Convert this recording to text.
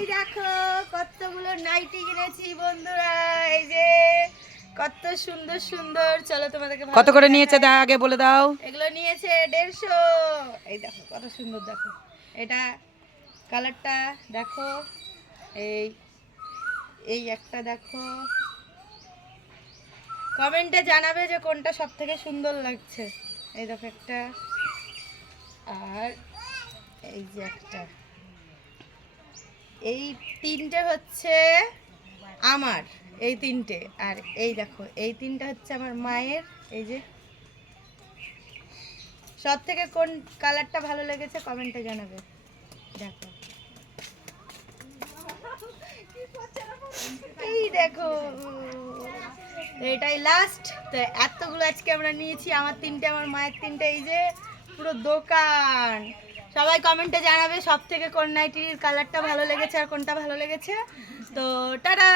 এই দেখো কতগুলো নাইটি কিনেছি বন্ধুরা, এই যে কত সুন্দর সুন্দর। চলো তোমাদেরকে কত করে নিয়েছে দা আগে বলে দাও। এগুলো নিয়েছে 150। এই দেখো কত সুন্দর, দেখো এটা কালারটা দেখো, এই এই একটা দেখো, কমেন্টে জানাবে যে কোনটা সব থেকে সুন্দর লাগছে। এই দেখো একটা, আর এই যে একটা, এই তিনটে হচ্ছে আমার, এই তিনটে, আর এই দেখো এই তিনটে হচ্ছে আমার মায়ের। এই যে সব থেকে কোন কালারটা ভালো লেগেছে কমেন্টে জানাবে। দেখো এই দেখো, এটাই লাস্ট। তো এতগুলো আজকে আমরা নিয়েছি, আমার তিনটে, আমার মায়ের তিনটে, এই যে পুরো দোকান। সবাই কমেন্টে জানাবে সব থেকে কোন নাইটির কালারটা ভালো লেগেছে আর কোনটা ভালো লেগেছে। তো টাটা।